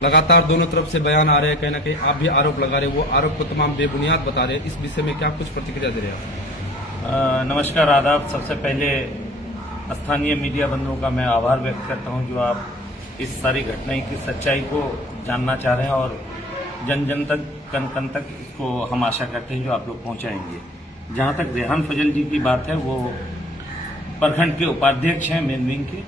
लगातार दोनों तरफ से बयान आ रहे हैं, कहीं ना कहीं आप भी आरोप लगा रहे हैं, वो आरोप को तमाम बेबुनियाद बता रहे हैं। इस विषय में क्या कुछ प्रतिक्रिया दे रहे हैं आप? नमस्कार, आदाब। सबसे पहले स्थानीय मीडिया बंधुओं का मैं आभार व्यक्त करता हूं जो आप इस सारी घटना की सच्चाई को जानना चाह रहे हैं और जन जन तक कन कन तक इसको हम आशा करते हैं जो आप लोग पहुंचाएंगे। जहां तक रेहान फजल जी की बात है, वो प्रखंड के उपाध्यक्ष हैं मेन विंग के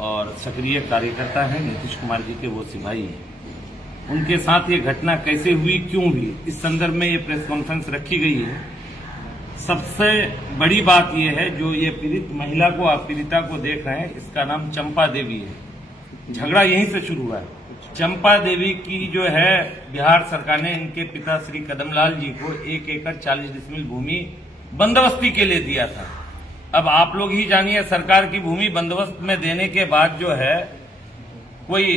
और सक्रिय कार्यकर्ता हैं। नीतीश कुमार जी के वो सिपाही हैं। उनके साथ ये घटना कैसे हुई, क्यों हुई, इस संदर्भ में ये प्रेस कॉन्फ्रेंस रखी गई है। सबसे बड़ी बात यह है, जो ये पीड़ित महिला को, आप पीड़िता को देख रहे हैं, इसका नाम चंपा देवी है। झगड़ा यहीं से शुरू हुआ है। चंपा देवी की जो है, बिहार सरकार ने इनके पिता श्री कदमलाल जी को 1 एकड़ 40 डिसमिल भूमि बंदोबस्ती के लिए दिया था। अब आप लोग ही जानिए, सरकार की भूमि बंदोबस्त में देने के बाद जो है, कोई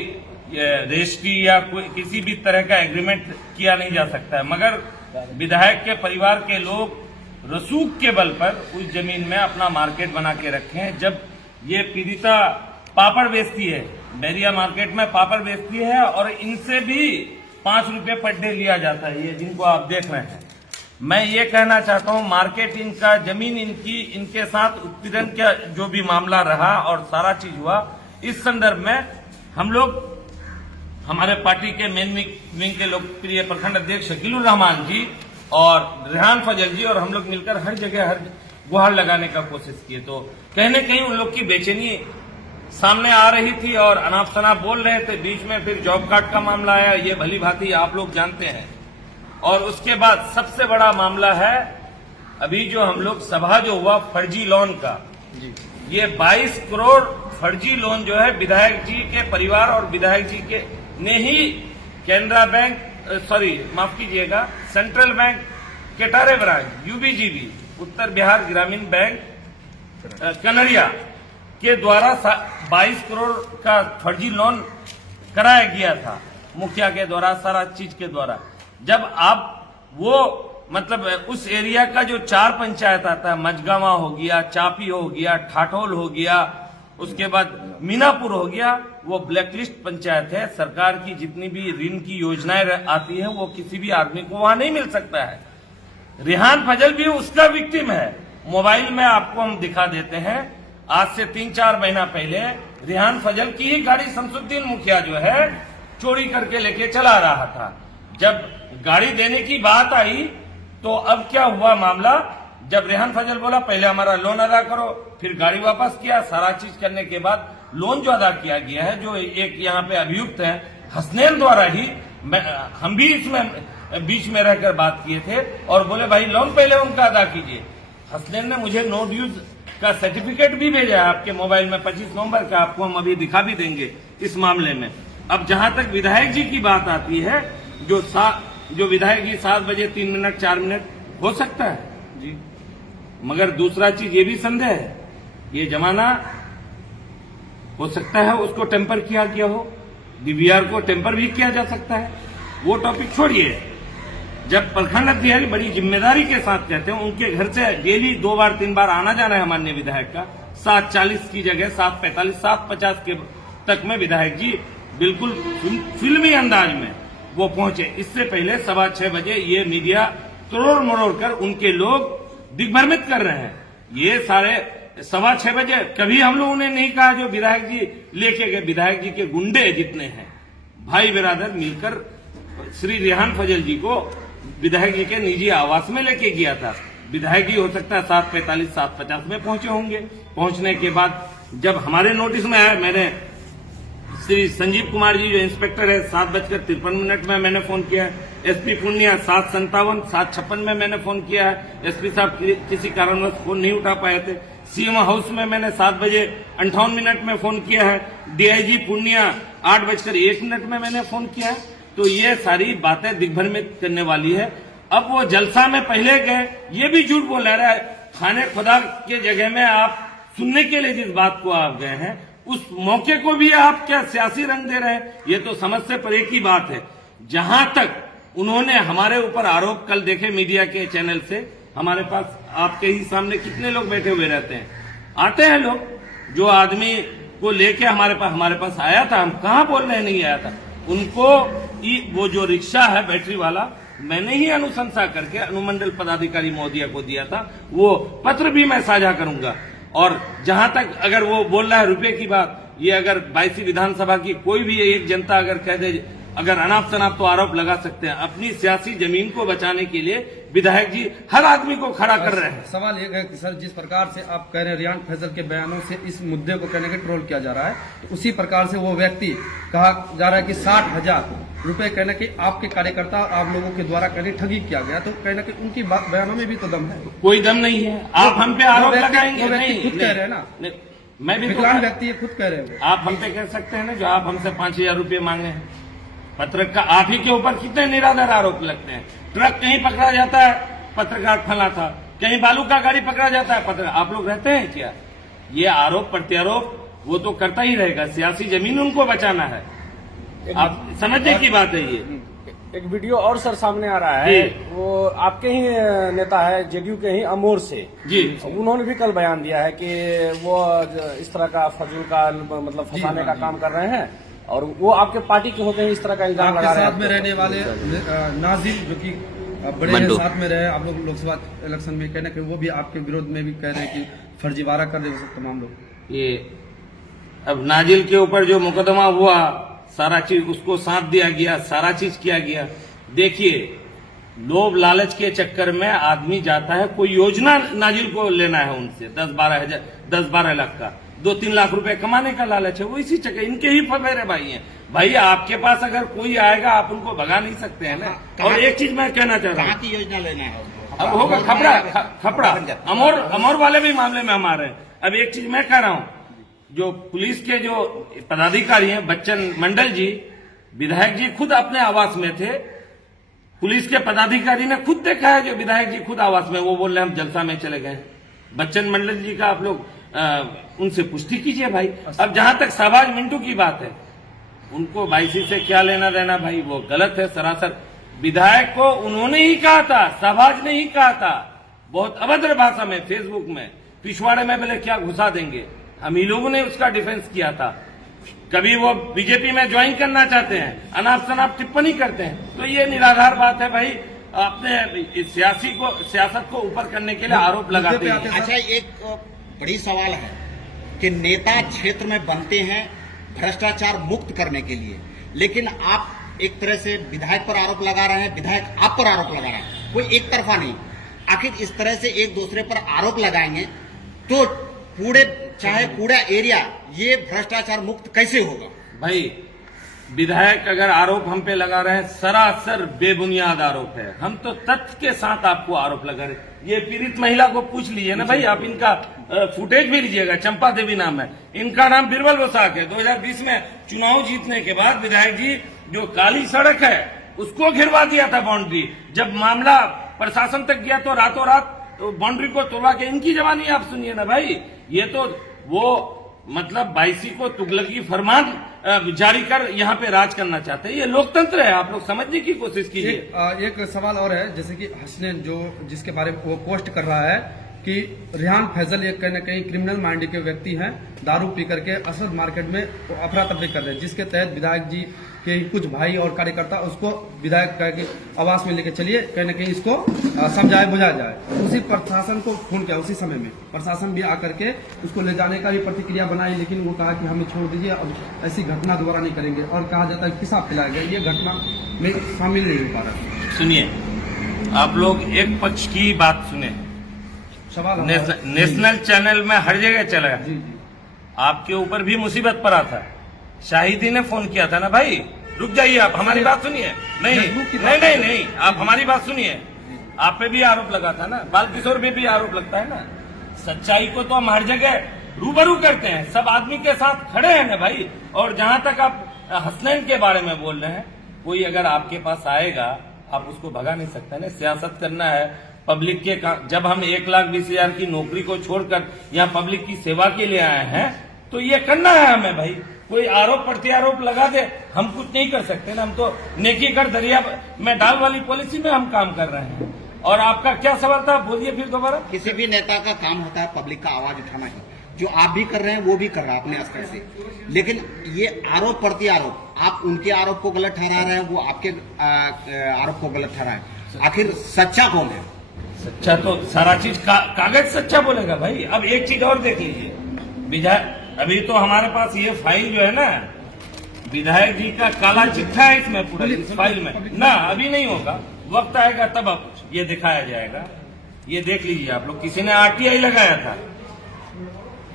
रजिस्ट्री या कोई किसी भी तरह का एग्रीमेंट किया नहीं जा सकता है। मगर विधायक के परिवार के लोग रसूख के बल पर उस जमीन में अपना मार्केट बना के रखे हैं। जब ये पीड़िता पापड़ बेचती है, बैरिया मार्केट में पापड़ बेचती है, और इनसे भी 5 रुपये पर डे लिया जाता है, ये जिनको आप देख रहे हैं। मैं ये कहना चाहता हूं, मार्केट इनका, जमीन इनकी, इनके साथ उत्पीड़न का जो भी मामला रहा और सारा चीज हुआ, इस संदर्भ में हम लोग, हमारे पार्टी के मेन विंग के लोकप्रिय प्रखंड अध्यक्ष शकीलुर रहमान जी और रेहान फजल जी और हम लोग मिलकर हर जगह हर गुहार लगाने का कोशिश किए। तो कहीं न कहीं उन लोग की बेचैनी सामने आ रही थी और अनाप शनाप बोल रहे थे। बीच में फिर जॉब कार्ड का मामला आया, ये भली भांति आप लोग जानते हैं। और उसके बाद सबसे बड़ा मामला है अभी जो हम लोग सभा जो हुआ फर्जी लोन का, ये 22 करोड़ फर्जी लोन जो है विधायक जी के परिवार और विधायक जी के ने ही केनरा बैंक, माफ कीजिएगा, सेंट्रल बैंक केटारे ब्रांच यूबीजीबी, उत्तर बिहार ग्रामीण बैंक कनरिया के द्वारा 22 करोड़ का फर्जी लोन कराया गया था, मुखिया के द्वारा, सारा चीज के द्वारा। जब आप वो मतलब उस एरिया का जो 4 पंचायत आता है, मझगावा हो गया, चापी हो गया, ठाठोल हो गया, उसके बाद मीनापुर हो गया, वो ब्लैकलिस्ट पंचायत है। सरकार की जितनी भी ऋण की योजनाएं आती है, वो किसी भी आदमी को वहां नहीं मिल सकता है। रेहान फजल भी उसका विक्टिम है। मोबाइल में आपको हम दिखा देते हैं, आज से 3-4 महीना पहले रेहान फजल की ही गाड़ी शमसुद्दीन मुखिया जो है चोरी करके लेके चला रहा था। जब गाड़ी देने की बात आई तो अब क्या हुआ मामला, जब रेहान फजल बोला पहले हमारा लोन अदा करो, फिर गाड़ी वापस किया, सारा चीज करने के बाद लोन जो अदा किया गया है, जो एक यहाँ पे अभियुक्त है हसनैन द्वारा ही, हम भी इसमें बीच में रहकर बात किए थे और बोले भाई लोन पहले उनका अदा कीजिए। हसनैन ने मुझे नो ड्यूज का सर्टिफिकेट भी भेजा है आपके मोबाइल में 25 नवंबर का, आपको हम अभी दिखा भी देंगे इस मामले में। अब जहां तक विधायक जी की बात आती है, जो विधायक जी 7 बजे 3 मिनट 4 मिनट हो सकता है जी, मगर दूसरा चीज ये भी संदेह है, ये जमाना हो सकता है उसको टेम्पर किया गया हो, डीवीआर को टेम्पर भी किया जा सकता है। वो टॉपिक छोड़िए। जब प्रखंड अधिकारी बड़ी जिम्मेदारी के साथ कहते हैं, उनके घर से डेली 2 बार 3 बार आना जाना है माननीय विधायक का, 7:40 की जगह 7:45 7:50 के तक में विधायक जी बिल्कुल फिल्मी अंदाज में वो पहुंचे। इससे पहले 6:15 बजे ये मीडिया तोड़ मरोड़ कर उनके लोग दिग्भ्रमित कर रहे हैं। ये सारे 6:15 बजे कभी हम लोगों ने नहीं कहा जो विधायक जी लेके गए। विधायक जी के गुंडे जितने हैं, भाई बिरादर मिलकर श्री रेहान फजल जी को विधायक जी के निजी आवास में लेके गया था। विधायक जी हो सकता है 7:45 7:50 में पहुंचे होंगे। पहुंचने के बाद जब हमारे नोटिस में आया, मैंने श्री संजीव कुमार जी जो इंस्पेक्टर है 7:53 में मैंने फोन किया है। एसपी पूर्णिया 7:57 7:56 में मैंने फोन किया है। एसपी साहब किसी कारणवश फोन नहीं उठा पाए थे। सीएम हाउस में मैंने 7:58 में फोन किया है। डीआईजी पूर्णिया 8:01 में मैंने फोन किया है। तो ये सारी बातें दिग्भ्रमित करने वाली है। अब वो जलसा में पहले गए, ये भी झूठ बोल रहा है। खाने खुदा के जगह में आप सुनने के लिए जिस बात को आप गए हैं, उस मौके को भी आप क्या सियासी रंग दे रहे हैं, ये तो समझ से परे की बात है। जहां तक उन्होंने हमारे ऊपर आरोप, कल देखे मीडिया के चैनल से, हमारे पास आपके ही सामने कितने लोग बैठे हुए रहते हैं, आते हैं लोग, जो आदमी को लेके हमारे पास आया था, हम कहाँ बोल रहे नहीं आया था, उनको वो जो रिक्शा है बैटरी वाला, मैंने ही अनुशंसा करके अनुमंडल पदाधिकारी महोदय को दिया था, वो पत्र भी मैं साझा करूंगा। और जहां तक अगर वो बोल रहा है रुपए की बात, ये अगर 22 विधानसभा की कोई भी एक जनता अगर कह दे, अगर अनाप शनाप तो आरोप लगा सकते हैं। अपनी सियासी जमीन को बचाने के लिए विधायक जी हर आदमी को खड़ा कर रहे हैं। सवाल ये है कि सर, जिस प्रकार से आप कह रहे हैं रियान फैजल के बयानों से इस मुद्दे को कहने के ट्रोल किया जा रहा है, तो उसी प्रकार से वो व्यक्ति कहा जा रहा है कि 60,000 रुपए कहने की आपके कार्यकर्ता आप लोगों के द्वारा कहने ठगी किया गया, तो कहने की उनकी बयानों में भी तो दम है। कोई दम नहीं है। आप हम पे आरोप लगाएंगे? नहीं, खुद कह रहे हैं ना, मैं भी विकलांग व्यक्ति खुद कह रहे हैं। आप हम पे कह सकते हैं ना, जो आप हमसे 5,000 रुपये मांगे हैं पत्रकार, आप ही के ऊपर कितने निराधार आरोप लगते हैं। ट्रक कहीं पकड़ा जाता है, पत्रकार फला था, कहीं बालू का गाड़ी पकड़ा जाता है, पत्रकार। आप लोग रहते हैं क्या? ये आरोप प्रत्यारोप वो तो करता ही रहेगा, सियासी जमीन उनको बचाना है। आप समझने की बात है। ये एक वीडियो और सर सामने आ रहा है, वो आपके ही नेता है, जेडीयू के ही अमोर से जी, उन्होंने भी कल बयान दिया है कि वो इस तरह का फजूल का मतलब फंसाने का काम कर रहे हैं, और वो आपके पार्टी के होते हैं, इस तरह का इल्जाम लगा रहे हैं। साथ में रहने वाले नाजिम जो कि बड़े साथ में रहे, आप लोग लोकसभा इलेक्शन में कहने के वो भी आपके विरोध में भी कह रहे हैं कि फर्जीवाड़ा कर रहे हो सब तमाम लोग। ये अब नाजिल के ऊपर जो मुकदमा हुआ, सारा चीज उसको साथ दिया गया, सारा चीज किया गया। देखिए, लोभ लालच के चक्कर में आदमी जाता है, कोई योजना नाजिल को लेना है उनसे 10-12 लाख का, 2-3 लाख रुपए कमाने का लालच है, वो इसी चक्कर, इनके ही फफेरे भाई हैं। भाई आपके पास अगर कोई आएगा आप उनको भगा नहीं सकते हैं ना। और एक चीज मैं कहना चाह रहा हूँ, कहाँ की योजना लेना है? अब होगा खपड़ा अमोर वाले भी मामले में हम आ रहे हैं। अब एक चीज मैं कह रहा हूँ, जो पुलिस के जो पदाधिकारी हैं बच्चन मंडल जी, विधायक जी खुद अपने आवास में थे, पुलिस के पदाधिकारी ने खुद देखा है, जो विधायक जी खुद आवास में, वो बोल रहे हैं हम जलसा में चले गए। बच्चन मंडल जी का आप लोग उनसे पुष्टि कीजिए भाई। अब जहां तक शहबाज मिंटू की बात है, उनको 22 से क्या लेना देना भाई, वो गलत है सरासर। विधायक को उन्होंने ही कहा था, शहबाज ने ही कहा था बहुत अभद्र भाषा में फेसबुक में, पिछवाड़े में बोले क्या घुसा देंगे। हम ही लोगों ने उसका डिफेंस किया था। कभी वो बीजेपी में ज्वाइन करना चाहते हैं, अनाप शनाप टिप्पणी करते हैं, तो ये निराधार बात है भाई। अपने सियासत को ऊपर करने के लिए आरोप लगाते हैं। अच्छा, एक बड़ी सवाल है कि नेता क्षेत्र में बनते हैं भ्रष्टाचार मुक्त करने के लिए, लेकिन आप एक तरह से विधायक पर आरोप लगा रहे हैं, विधायक आप पर आरोप लगा रहे हैं, कोई एक तरफा नहीं। आखिर इस तरह से एक दूसरे पर आरोप लगाएंगे तो पूरा एरिया ये भ्रष्टाचार मुक्त कैसे होगा? भाई विधायक अगर आरोप हम पे लगा रहे हैं, सरासर बेबुनियाद आरोप है। हम तो तथ्य के साथ आपको आरोप लगा रहे। ये पीड़ित महिला को पूछ लीजिए ना भाई, आप इनका फुटेज भी लीजिएगा। चंपा देवी नाम है, इनका नाम बिरबल बसाक है। 2020 में चुनाव जीतने के बाद विधायक जी जो काली सड़क है उसको घिरवा दिया था बाउंड्री। जब मामला प्रशासन तक गया तो रातों रात बाउंड्री को तोड़वा के, इनकी जवानी आप सुनिए ना भाई। ये तो वो मतलब 22 को तुगलकी फरमान जारी कर यहाँ पे राज करना चाहते हैं। ये लोकतंत्र है, आप लोग समझने की कोशिश कीजिए। एक सवाल और है, जैसे कि हसनैन जो जिसके बारे में वो पोस्ट कर रहा है कि रिहान फैजल एक कहीं न कहीं क्रिमिनल माइंड के व्यक्ति हैं, दारू पी करके असद मार्केट में अफरा तफरी कर रहे हैं, जिसके तहत विधायक जी के कुछ भाई और कार्यकर्ता उसको विधायक के आवास में लेके चलिए, कहीं न कहीं इसको समझाए बुझाया जाए। उसी प्रशासन को फोन किया, उसी समय में प्रशासन भी आकर के उसको ले जाने का भी प्रतिक्रिया बनाई, लेकिन वो कहा कि हमें छोड़ दीजिए, अब ऐसी घटना दोबारा नहीं करेंगे। और कहा जाता है पिसाब पिलाया गया, ये घटना में शामिल नहीं हो पा रहा। सुनिए, आप लोग एक पक्ष की बात सुने, नेशनल चैनल में हर जगह चला है, आपके ऊपर भी मुसीबत पड़ा था। शाहिदी ने फोन किया था ना भाई, रुक जाइए, आप हमारी बात सुनिए। नहीं, आप हमारी बात सुनिए। आप पे भी आरोप लगा था ना, बाल किशोर पे भी आरोप लगता है ना। सच्चाई को तो हम हर जगह रूबरू करते हैं, सब आदमी के साथ खड़े हैं ना भाई। और जहां तक आप हसनैन के बारे में बोल रहे हैं, कोई अगर आपके पास आएगा आप उसको भगा नहीं सकते ना। सियासत करना है पब्लिक के, जब हम 1,20,000 की नौकरी को छोड़कर यहाँ पब्लिक की सेवा के लिए आए हैं, तो ये करना है हमें भाई। कोई आरोप प्रत्यारोप लगा दे, हम कुछ नहीं कर सकते ना। हम तो नेकी कर दरिया में डाल वाली पॉलिसी में हम काम कर रहे हैं। और आपका क्या सवाल था, बोलिए फिर दोबारा। किसी भी नेता का काम होता है पब्लिक का आवाज उठाना ही, जो आप भी कर रहे हैं वो भी कर रहा है अपने स्तर से, लेकिन ये आरोप प्रत्यारोप आप उनके आरोप को गलत ठहरा रहे हैं, वो आपके आरोप को गलत ठहरा है। आखिर सच्चा कौन है? सच्चा तो सारा चीज कागज सच्चा बोलेगा भाई। अब एक चीज और देख लीजिए, विधायक अभी तो हमारे पास ये फाइल जो है ना, विधायक जी का काला चिट्ठा है इसमें, पूरा इस फाइल में ना। अभी नहीं होगा, वक्त आएगा तब अब ये दिखाया जाएगा। ये देख लीजिए आप लोग, किसी ने आरटीआई लगाया था।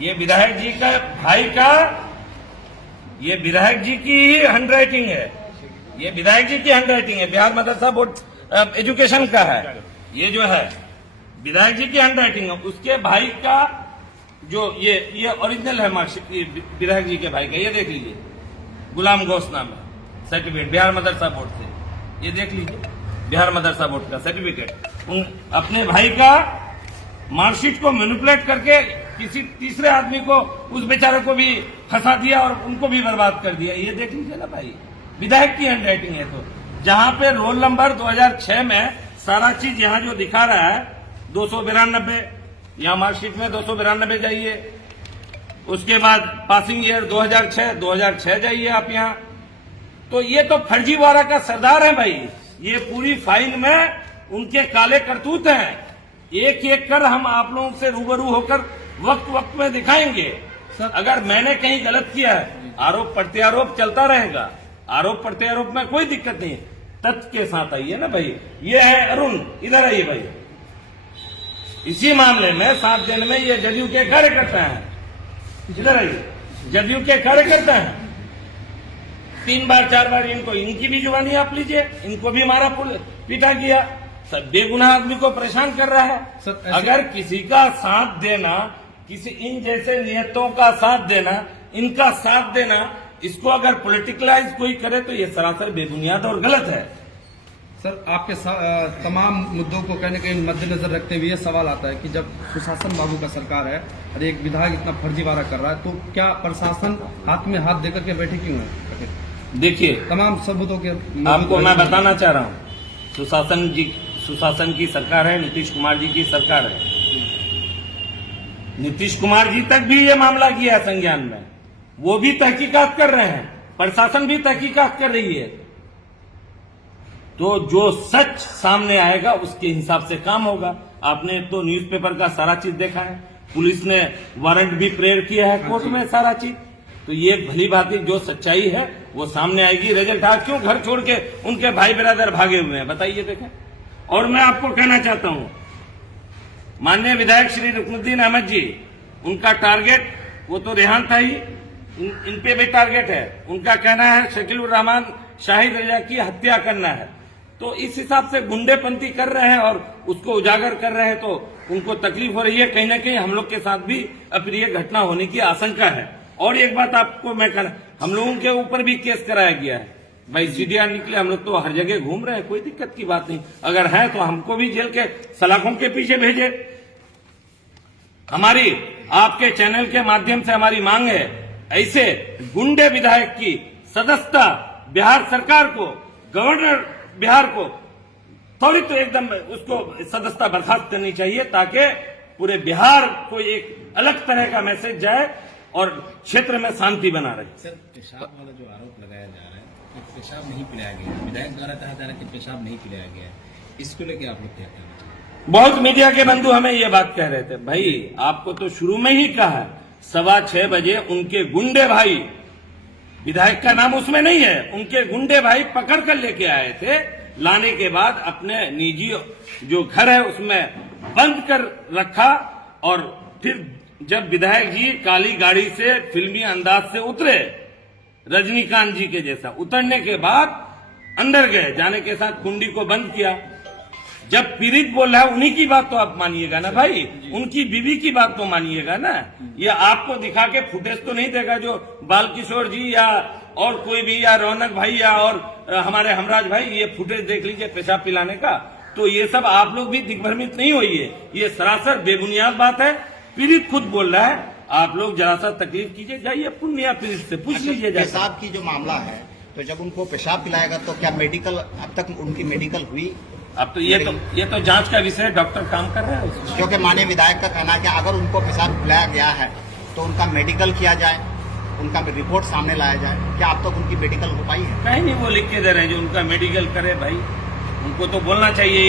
ये विधायक जी का भाई का, ये विधायक जी की ही हैंडराइटिंग है, ये विधायक जी की हैंडराइटिंग है, बिहार मदरसा बोर्ड एजुकेशन का है। ये जो है विधायक जी की हैंडराइटिंग है, उसके भाई का जो ये ओरिजिनल है मार्कशीट विधायक जी के भाई का। ये देख लीजिए, गुलाम गौस नाम है, सर्टिफिकेट बिहार मदरसा बोर्ड से। ये देख लीजिए, बिहार मदरसा बोर्ड का सर्टिफिकेट। उन अपने भाई का मार्कशीट को मैनिपुलेट करके किसी तीसरे आदमी को, उस बेचारे को भी फंसा दिया और उनको भी बर्बाद कर दिया। ये देख लीजिए ना भाई, विधायक की हैंडराइटिंग है। तो जहां पे रोल नंबर 2006 में सारा चीज यहाँ जो दिखा रहा है 292, यहाँ मार्कशीट में 292 जाइए, उसके बाद पासिंग ईयर 2006 जाइए आप यहाँ। तो ये तो फर्जीवाड़ा का सरदार है भाई। ये पूरी फाइल में उनके काले करतूत हैं। एक एक कर हम आप लोगों से रूबरू होकर वक्त में दिखाएंगे। अगर मैंने कहीं गलत किया है, आरोप प्रत्यारोप चलता रहेगा। आरोप प्रत्यारोप में कोई दिक्कत नहीं है, तथ्य के साथ आइए ना भाई। ये है अरुण, इधर आइए भाई। इसी मामले में 7 दिन में ये जदयू के कार्यकर्ता हैं, इधर आइए, जदयू के कार्यकर्ता हैं। 3 बार 4 बार इनको, इनकी भी जुबानी आप लीजिए, इनको भी मारा पीटा किया। सब बेगुनाह आदमी को परेशान कर रहा है। अगर किसी का साथ देना, किसी इन जैसे नियतों का साथ देना, इनका साथ देना, इसको अगर पॉलिटिकलाइज कोई करे तो ये सरासर बेबुनियाद और गलत है। सर, आपके तमाम मुद्दों को कहीं न कहीं मद्देनजर रखते हुए सवाल आता है कि जब सुशासन बाबू का सरकार है और एक विधायक इतना फर्जीवाड़ा कर रहा है, तो क्या प्रशासन हाथ में हाथ देकर के बैठे क्यों है? देखिए, तमाम सबूतों के आपको मैं बताना चाह रहा हूँ, सुशासन की सरकार है, नीतीश कुमार जी की सरकार है। नीतीश कुमार जी तक भी ये मामला किया है संज्ञान में, वो भी तहकीकात कर रहे हैं, प्रशासन भी तहकीकात कर रही है। तो जो सच सामने आएगा उसके हिसाब से काम होगा। आपने तो न्यूज़पेपर का सारा चीज देखा है, पुलिस ने वारंट भी प्रेयर किया है कोर्ट में, सारा चीज। तो ये भली बात है, जो सच्चाई है वो सामने आएगी। रिजल्ट आज क्यों घर छोड़ के उनके भाई बिरादर भागे हुए हैं, बताइए, देखें। और मैं आपको कहना चाहता हूं, माननीय विधायक श्री रुकनुद्दीन अहमद जी, उनका टारगेट वो तो रेहान था ही, इन पे भी टारगेट है। उनका कहना है शकीलुर रहमान शाहिद रजा की हत्या करना है। तो इस हिसाब से गुंडेपंथी कर रहे हैं और उसको उजागर कर रहे हैं, तो उनको तकलीफ हो रही है। कहीं ना कहीं हम लोग के साथ भी अप्रिय घटना होने की आशंका है। और एक बात आपको मैं कहना, हम लोगों के ऊपर भी केस कराया गया है भाई। सीडीआर निकले, हम लोग तो हर जगह घूम रहे हैं, कोई दिक्कत की बात नहीं। अगर है तो हमको भी जेल के सलाखों के पीछे भेजे। हमारी आपके चैनल के माध्यम से हमारी मांग है, ऐसे गुंडे विधायक की सदस्यता बिहार सरकार को, गवर्नर बिहार को त्वरित तो एकदम उसको सदस्यता बर्खास्त करनी चाहिए, ताकि पूरे बिहार को एक अलग तरह का मैसेज जाए और क्षेत्र में शांति बना रहे। सर, पेशाब वाला जो आरोप लगाया जा रहा है कि पेशाब नहीं पिलाया गया, विधायक द्वारा कहा जा रहा है कि पेशाब नहीं पिलाया गया, इसको लेके आप लोग क्या कहना चाहते हैं? बहुत मीडिया के बंधु हमें ये बात कह रहे थे, भाई आपको तो शुरू में ही कहा है 6:15 बजे उनके गुंडे भाई, विधायक का नाम उसमें नहीं है, उनके गुंडे भाई पकड़ कर लेके आए थे। लाने के बाद अपने निजी जो घर है उसमें बंद कर रखा, और फिर जब विधायक जी काली गाड़ी से फिल्मी अंदाज से उतरे, रजनीकांत जी के जैसा, उतरने के बाद अंदर गए, जाने के साथ कुंडी को बंद किया। जब पीड़ित बोल रहा है उन्हीं की बात तो आप मानिएगा ना भाई, उनकी बीवी की बात तो मानिएगा ना। ये आपको दिखा के फुटेज तो नहीं देगा जो बाल किशोर जी या और कोई भी, या रौनक भाई या और हमारे हमराज भाई, ये फुटेज देख लीजिए पेशाब पिलाने का। तो ये सब आप लोग भी दिग्भ्रमित नहीं होइए, ये सरासर बेबुनियाद बात है। पीड़ित खुद बोल रहा है, आप लोग जरा सा तकलीफ कीजिए, जाइए पुण्य पीड़ित से पूछ लीजिए। पेशाब की जो मामला है, तो जब उनको पेशाब पिलाएगा तो क्या मेडिकल, अब तक उनकी मेडिकल हुई? अब तो ये तो जांच का विषय है, डॉक्टर काम कर रहे हैं। क्योंकि माननीय विधायक का कहना है कि अगर उनको पेशाब पिलाया गया है तो उनका मेडिकल किया जाए। उनका रिपोर्ट सामने लाया जाए। क्या अब तक उनकी मेडिकल हो पाई है? कहीं नहीं वो लिख के दे रहे हैं जो उनका मेडिकल करे भाई, उनको तो बोलना चाहिए।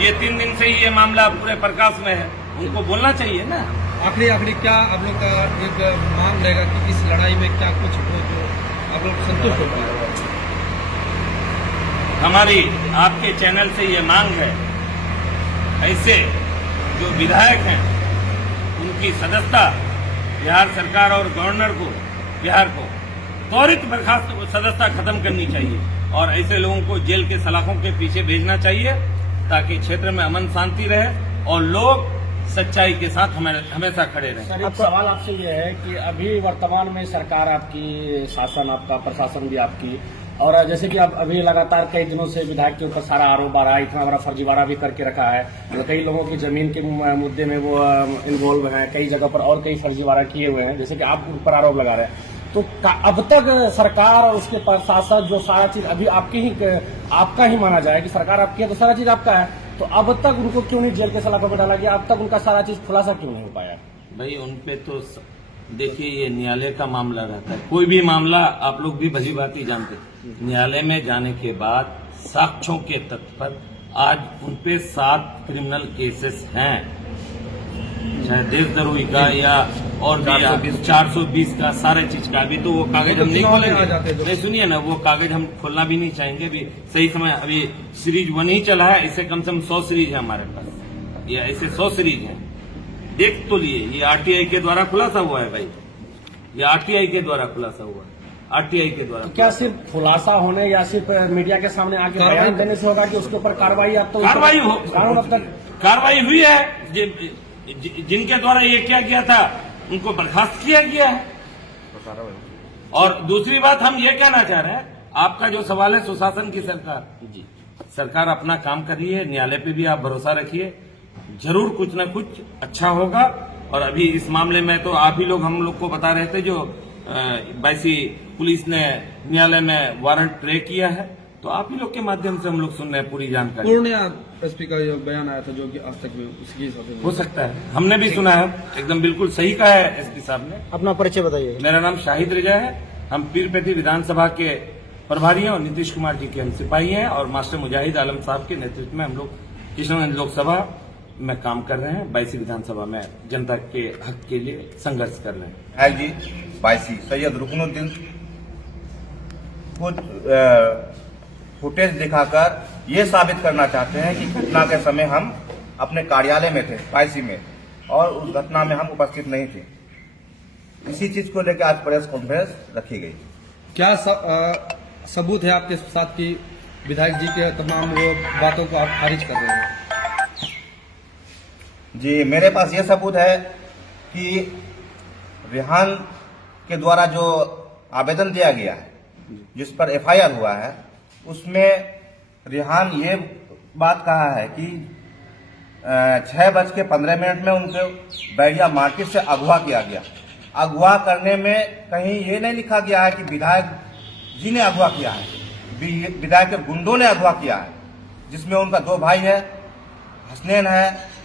ये 3 दिन से ही ये मामला पूरे प्रकाश में है, उनको बोलना चाहिए ना। आखिरी क्या आप लोग का एक मांग रहेगा कि इस लड़ाई में क्या कुछ हो जो आप लोग संतुष्ट हो पाए? हमारी आपके चैनल से ये मांग है, ऐसे जो विधायक हैं उनकी सदस्यता बिहार सरकार और गवर्नर को, बिहार को त्वरित बर्खास्त सदस्यता खत्म करनी चाहिए और ऐसे लोगों को जेल के सलाखों के पीछे भेजना चाहिए ताकि क्षेत्र में अमन शांति रहे और लोग सच्चाई के साथ हमेशा खड़े रहें। सर, एक सवाल आपसे ये है कि अभी वर्तमान में सरकार आपकी, शासन आपका, प्रशासन भी आपकी, और जैसे कि आप अभी लगातार कई दिनों से विधायक के ऊपर सारा आरोप आ रहा है, इतना बड़ा फर्जीवाड़ा भी करके रखा है, तो कई लोगों की जमीन के मुद्दे में वो इन्वॉल्व हैं, कई जगह पर और कई फर्जीवाड़ा किए हुए हैं, जैसे कि आप ऊपर आरोप लगा रहे हैं। तो अब तक सरकार और उसके प्रशासन जो सारा चीज अभी आपका ही माना जाए कि सरकार आपकी है तो सारा चीज आपका है, तो अब तक उनको क्यों नहीं जेल के सलाखों में डाला गया? अब तक उनका सारा चीज खुलासा क्यों नहीं हो पाया? भाई उन पे तो देखिए ये न्यायालय का मामला रहता है, कोई भी मामला आप लोग भी भली भांति जानते हैं। न्यायालय में जाने के बाद साक्ष्यों के तथ्य पर आज उन पे 7 क्रिमिनल केसेस हैं, चाहे देशद्रोही का या और 420 का, सारे चीज का। अभी तो वो कागज हम नहीं खोलेंगे, नहीं सुनिए ना, वो कागज हम खोलना भी नहीं चाहेंगे। अभी सही समय, अभी सीरीज 1 ही चला है, इससे कम से कम 100 सीरीज है हमारे पास, ये ऐसे 100 सीरीज है। देख तो लिए, ये आरटीआई के द्वारा खुलासा हुआ है भाई, ये आरटीआई के द्वारा खुलासा हुआ है, आरटीआई के द्वारा। तो क्या सिर्फ खुलासा होने या सिर्फ मीडिया के सामने आके बयान देने से होगा कि उसके ऊपर कार्रवाई? अब तो कार्रवाई हुई है, जिनके द्वारा ये क्या किया था उनको बर्खास्त किया गया है। और दूसरी बात हम ये कहना चाह रहे हैं, आपका जो सवाल है सुशासन की सरकार, जी सरकार अपना काम कर रही है, न्यायालय पे भी आप भरोसा रखिए, जरूर कुछ न कुछ अच्छा होगा। और अभी इस मामले में तो आप ही लोग हम लोग को बता रहे थे, जो बाईसी पुलिस ने न्यायालय में वारंट प्ले किया है, तो आप ही लोग के माध्यम से हम लोग सुन रहे हैं पूरी जानकारी। पूर्णिया एसपी का जो बयान आया था जो कि आज तक उसकी हो सकता है, हमने भी सुना है, एकदम बिल्कुल सही कहा है एसपी साहब ने। अपना परिचय बताइए। मेरा नाम शाहिद रजा है, हम पीरपेटी विधानसभा के प्रभारी हैं और नीतीश कुमार जी के हम सिपाही हैं, और मास्टर मुजाहिद आलम साहब के नेतृत्व में हम लोग किशनगंज लोकसभा में काम कर रहे हैं, बाईसी विधानसभा में जनता के हक के लिए संघर्ष कर रहे हैं। है जी, बाईसी सैयद रुकनुद्दीन कुछ फुटेज दिखाकर ये साबित करना चाहते हैं कि घटना के समय हम अपने कार्यालय में थे बाईसी में, और उस घटना में हम उपस्थित नहीं थे। इसी चीज को लेकर आज प्रेस कॉन्फ्रेंस रखी गई। क्या सबूत है आपके साथ कि विधायक जी के तमाम वो बातों को आप खारिज कर रहे हैं? जी, मेरे पास ये सबूत है कि रेहान के द्वारा जो आवेदन दिया गया है, जिस पर एफआईआर हुआ है, उसमें रेहान ये बात कहा है कि 6:15 में उनको बैरिया मार्केट से अगवा किया गया। अगवा करने में कहीं ये नहीं लिखा गया है कि विधायक जी ने अगवा किया है, विधायक के गुंडों ने अगवा किया है, जिसमें उनका 2 भाई है, हसनैन है,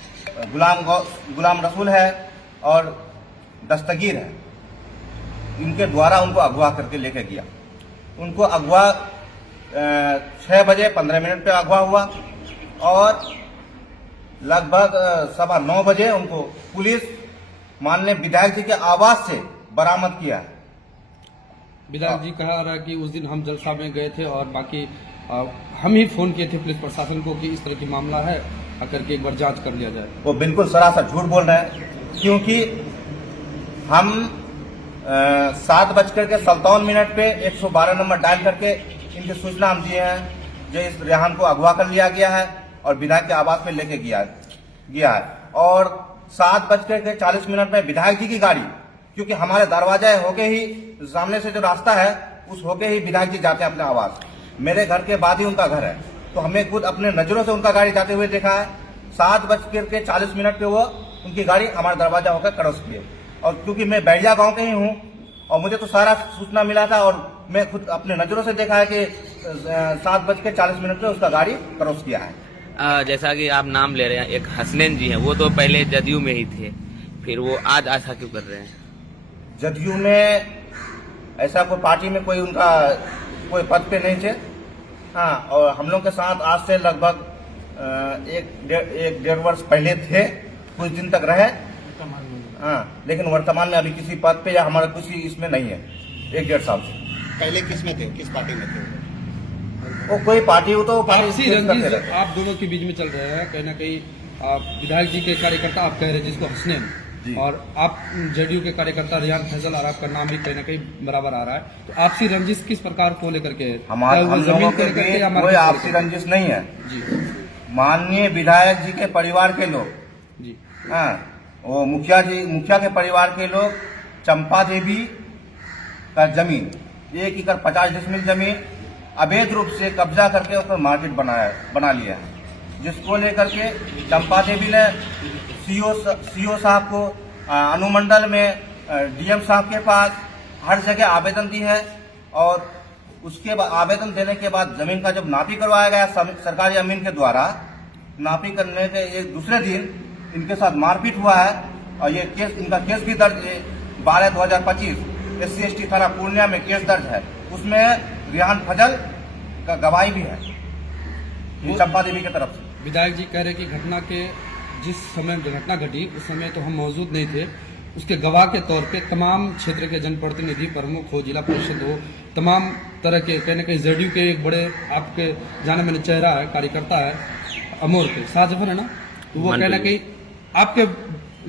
गुलाम रसूल है और दस्तगीर है। इनके द्वारा उनको अगवा करके लेके गया। उनको अगवा 6:15 पे अगवा हुआ और लगभग 9:15 बजे उनको पुलिस माननीय विधायक जी के आवास से बरामद किया है। विधायक जी कहा रहा है कि उस दिन हम जलसा में गए थे और बाकी हम ही फोन किए थे पुलिस प्रशासन को कि इस तरह की मामला है, आकर के एक बार जांच कर लिया जाए। वो बिल्कुल सरासर झूठ बोल रहे हैं, क्योंकि हम 7:57 पे 112 नंबर डायल करके इनकी सूचना हम दिए हैं जो इस रेहान को अगवा कर लिया गया है और विधायक के आवास में लेके गया है। और 7:40 में विधायक जी की गाड़ी, क्योंकि हमारे दरवाजा होके ही सामने से जो रास्ता है उस होके ही विधायक जी जाते हैं अपने आवास। मेरे घर के बाद ही उनका घर है, तो हमें खुद अपने नजरों से उनका गाड़ी जाते हुए देखा है। 7:40 पे वो उनकी गाड़ी हमारा दरवाजा होकर क्रॉस किए। और क्योंकि मैं बैरिया गांव के ही हूँ और मुझे तो सारा सूचना मिला था और मैं खुद अपने नजरों से देखा है कि 7:40 पे उसका गाड़ी क्रॉस किया है। जैसा कि आप नाम ले रहे हैं, एक हसनैन जी हैं, वो तो पहले जदयू में ही थे, फिर वो आज आशा क्यों कर रहे हैं? जदयू में ऐसा कोई पार्टी में कोई उनका कोई पद पे नहीं थे। हाँ, और हम लोग के साथ आज से लगभग एक डेढ़ वर्ष पहले थे, कुछ दिन तक रहे। हाँ, लेकिन वर्तमान में अभी किसी पद पे या हमारा किसी इसमें नहीं है, 1-1.5 साल से। पहले किस में थे, किस पार्टी में थे? वो कोई पार्टी हो तो पार्टी आपसी चेंज करते रंजिश रहते हैं। आप दोनों के बीच में चल रहे हैं, कहीं ना कहीं आप विधायक जी के कार्यकर्ता आप कह रहे हैं जिसको हसनैन, जी। और आप जेडीयू के कार्यकर्ता रियान फैजल और आपका नाम भी कहीं ना कहीं बराबर आ रहा है, तो आपसी रंजिश किस प्रकार को लेकर के है? हमारे क्या वो हम जमीन लोगों को के लेकर के बीच या कोई मार्केट को आपसी लेकर के? रंजिश नहीं है। जी माननीय विधायक जी के परिवार के लोग, जी हाँ, वो मुखिया के परिवार के लोग चंपा देवी का जमीन 1 एकड़ 50 डिसमिल जमीन अवैध रूप से कब्जा करके उसमें मार्केट बना लिया है, जिसको लेकर के चंपा देवी ने सीओ साहब को, अनुमंडल में डीएम साहब के पास हर जगह आवेदन दी है। और उसके बाद आवेदन देने के बाद जमीन का जब नापी करवाया गया सरकारी अमीन के द्वारा, नापी करने के एक दूसरे दिन इनके साथ मारपीट हुआ है। और ये केस, इनका केस भी दर्ज 12/2025 SC/ST थाना पूर्णिया में केस दर्ज है। उसमें रिहान फजल का गवाही भी है चंपा देवी की तरफ से। विधायक जी कह रहे कि घटना के जिस समय दुर्घटना घटी उस समय तो हम मौजूद नहीं थे, उसके गवाह के तौर पे तमाम क्षेत्र के जनप्रतिनिधि, प्रमुख हो, जिला परिषद हो, तमाम तरह के कहीं ना कहीं जेडीयू के एक बड़े आपके जाने माने चेहरा है, कार्यकर्ता है, अमोर के साथ जफर है ना, तो वो कहीं ना कहीं आपके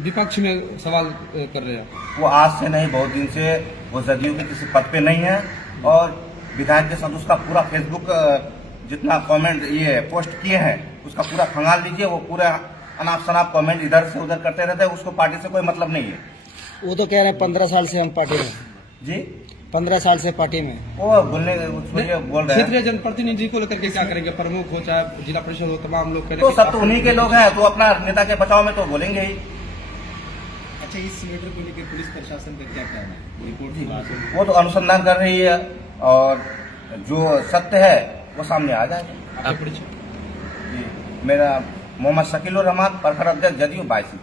विपक्ष में सवाल कर रहे हैं। वो आज से नहीं, बहुत दिन से वो जदयू के किसी पद पे नहीं है। और विधायक के साथ उसका पूरा फेसबुक जितना कमेंट ये पोस्ट किए हैं उसका पूरा खंगाल लीजिए। वो पूरा अनाप शनाप कमेंट इधर से उधर करते रहते हैं, उसको पार्टी से कोई मतलब नहीं है। वो तो कह रहे हैं 15 साल से हम पार्टी में, जी 15 साल से पार्टी में। वो बोल रहे हैं। क्षेत्रीय जनप्रतिनिधि को लेकर के क्या करेंगे? प्रमुख हो चाहे जिला परिषद हो, तमाम लोग तो सब तो उन्हीं के लोग हैं, तो अपना नेता के बचाव में तो बोलेंगे ही। अच्छा, इस मैटर को लेकर पुलिस प्रशासन का क्या कहना है? रिपोर्ट की बात है, वो तो अनुसंधान कर रही है और जो सत्य है वो सामने आ जाएगा। आपके परिचय? जी, मेरा मोहम्मद शकील उर रहमान, प्रखंड अध्यक्ष जदयू 22।